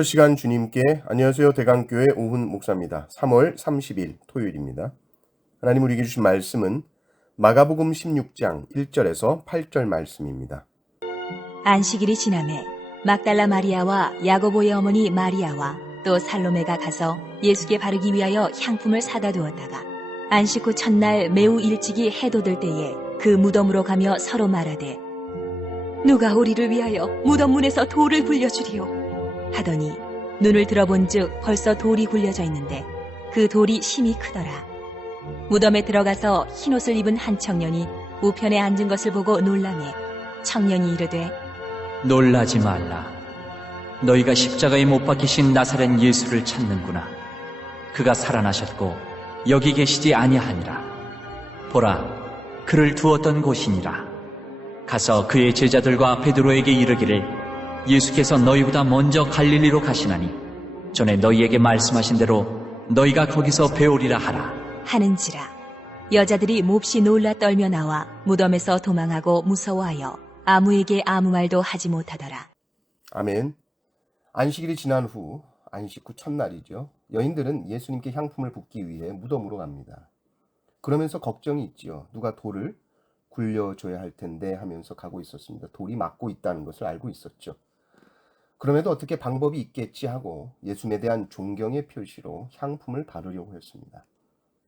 첫 시간 주님께 안녕하세요. 대강교회 오훈 목사입니다. 3월 30일 토요일입니다. 하나님 우리에게 주신 말씀은 마가복음 16장 1절에서 8절 말씀입니다. 안식일이 지나매 막달라 마리아와 야고보의 어머니 마리아와 또 살로메가 가서 예수께 바르기 위하여 향품을 사다 두었다가 안식 후 첫날 매우 일찍이 해돋을 때에 그 무덤으로 가며 서로 말하되 누가 우리를 위하여 무덤 문에서 돌을 굴려주리요 하더니 눈을 들어본즉 벌써 돌이 굴려져 있는데 그 돌이 심히 크더라. 무덤에 들어가서 흰옷을 입은 한 청년이 우편에 앉은 것을 보고 놀라매 청년이 이르되 놀라지 말라. 너희가 십자가에 못 박히신 나사렛 예수를 찾는구나. 그가 살아나셨고 여기 계시지 아니하니라. 보라, 그를 두었던 곳이니라. 가서 그의 제자들과 베드로에게 이르기를 예수께서 너희보다 먼저 갈릴리로 가시나니 전에 너희에게 말씀하신 대로 너희가 거기서 배우리라 하라 하는지라. 여자들이 몹시 놀라 떨며 나와 무덤에서 도망하고 무서워하여 아무에게 아무 말도 하지 못하더라. 아멘. 안식일이 지난 후 안식 후 첫날이죠. 여인들은 예수님께 향품을 붓기 위해 무덤으로 갑니다. 그러면서 걱정이 있지요. 누가 돌을 굴려줘야 할 텐데 하면서 가고 있었습니다. 돌이 막고 있다는 것을 알고 있었죠. 그럼에도 어떻게 방법이 있겠지 하고 예수님에 대한 존경의 표시로 향품을 바르려고 했습니다.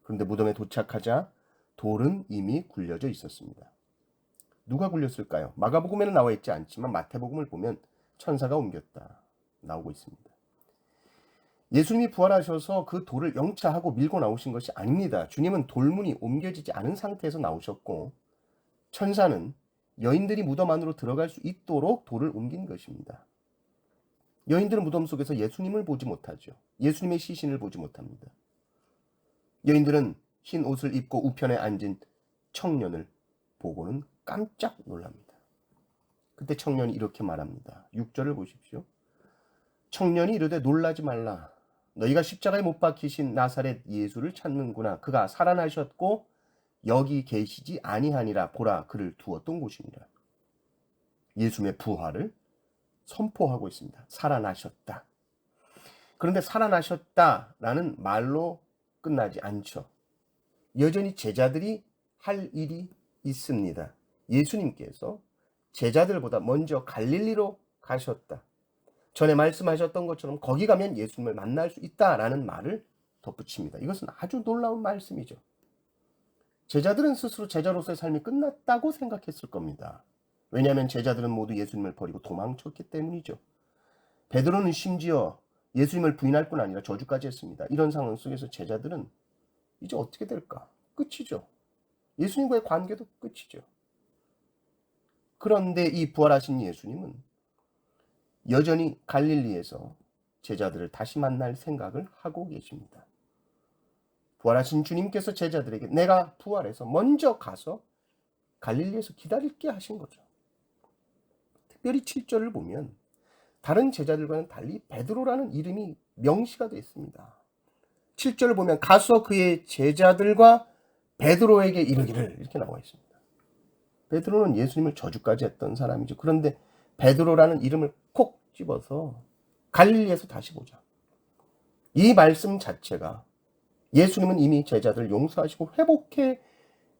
그런데 무덤에 도착하자 돌은 이미 굴려져 있었습니다. 누가 굴렸을까요? 마가복음에는 나와 있지 않지만 마태복음을 보면 천사가 옮겼다 나오고 있습니다. 예수님이 부활하셔서 그 돌을 영차하고 밀고 나오신 것이 아닙니다. 주님은 돌문이 옮겨지지 않은 상태에서 나오셨고 천사는 여인들이 무덤 안으로 들어갈 수 있도록 돌을 옮긴 것입니다. 여인들은 무덤 속에서 예수님을 보지 못하죠. 예수님의 시신을 보지 못합니다. 여인들은 흰 옷을 입고 우편에 앉은 청년을 보고는 깜짝 놀랍니다. 그때 청년이 이렇게 말합니다. 6절을 보십시오. 청년이 이르되 놀라지 말라. 너희가 십자가에 못 박히신 나사렛 예수를 찾는구나. 그가 살아나셨고 여기 계시지 아니하니라. 보라, 그를 두었던 곳이니라. 예수님의 부활을 선포하고 있습니다. 살아나셨다. 그런데 살아나셨다라는 말로 끝나지 않죠. 여전히 제자들이 할 일이 있습니다. 예수님께서 제자들보다 먼저 갈릴리로 가셨다. 전에 말씀하셨던 것처럼 거기 가면 예수님을 만날 수 있다라는 말을 덧붙입니다. 이것은 아주 놀라운 말씀이죠. 제자들은 스스로 제자로서의 삶이 끝났다고 생각했을 겁니다. 왜냐하면 제자들은 모두 예수님을 버리고 도망쳤기 때문이죠. 베드로는 심지어 예수님을 부인할 뿐 아니라 저주까지 했습니다. 이런 상황 속에서 제자들은 이제 어떻게 될까? 끝이죠. 예수님과의 관계도 끝이죠. 그런데 이 부활하신 예수님은 여전히 갈릴리에서 제자들을 다시 만날 생각을 하고 계십니다. 부활하신 주님께서 제자들에게 내가 부활해서 먼저 가서 갈릴리에서 기다릴게 하신 거죠. 특별히 7절을 보면 다른 제자들과는 달리 베드로라는 이름이 명시가 되어 있습니다. 7절을 보면 가서 그의 제자들과 베드로에게 이르기를 이렇게 나와 있습니다. 베드로는 예수님을 저주까지 했던 사람이죠. 그런데 베드로라는 이름을 콕 집어서 갈릴리에서 다시 보자. 이 말씀 자체가 예수님은 이미 제자들을 용서하시고 회복해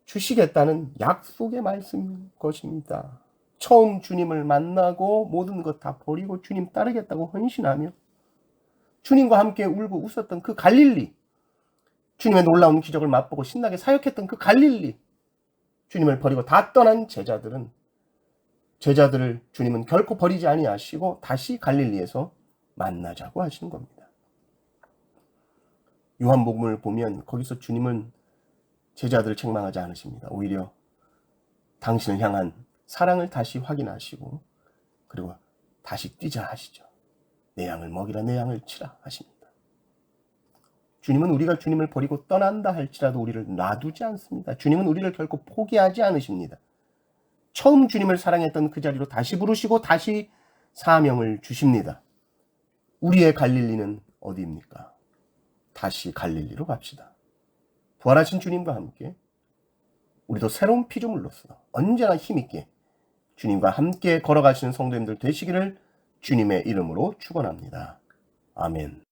주시겠다는 약속의 말씀인 것입니다. 처음 주님을 만나고 모든 것 다 버리고 주님 따르겠다고 헌신하며 주님과 함께 울고 웃었던 그 갈릴리, 주님의 놀라운 기적을 맛보고 신나게 사역했던 그 갈릴리, 주님을 버리고 다 떠난 제자들을 주님은 결코 버리지 아니하시고 다시 갈릴리에서 만나자고 하시는 겁니다. 요한복음을 보면 거기서 주님은 제자들을 책망하지 않으십니다. 오히려 당신을 향한 사랑을 다시 확인하시고 그리고 다시 뛰자 하시죠. 내 양을 먹이라, 내 양을 치라 하십니다. 주님은 우리가 주님을 버리고 떠난다 할지라도 우리를 놔두지 않습니다. 주님은 우리를 결코 포기하지 않으십니다. 처음 주님을 사랑했던 그 자리로 다시 부르시고 다시 사명을 주십니다. 우리의 갈릴리는 어디입니까? 다시 갈릴리로 갑시다. 부활하신 주님과 함께 우리도 새로운 피조물로서 언제나 힘있게 주님과 함께 걸어가시는 성도님들 되시기를 주님의 이름으로 축원합니다. 아멘.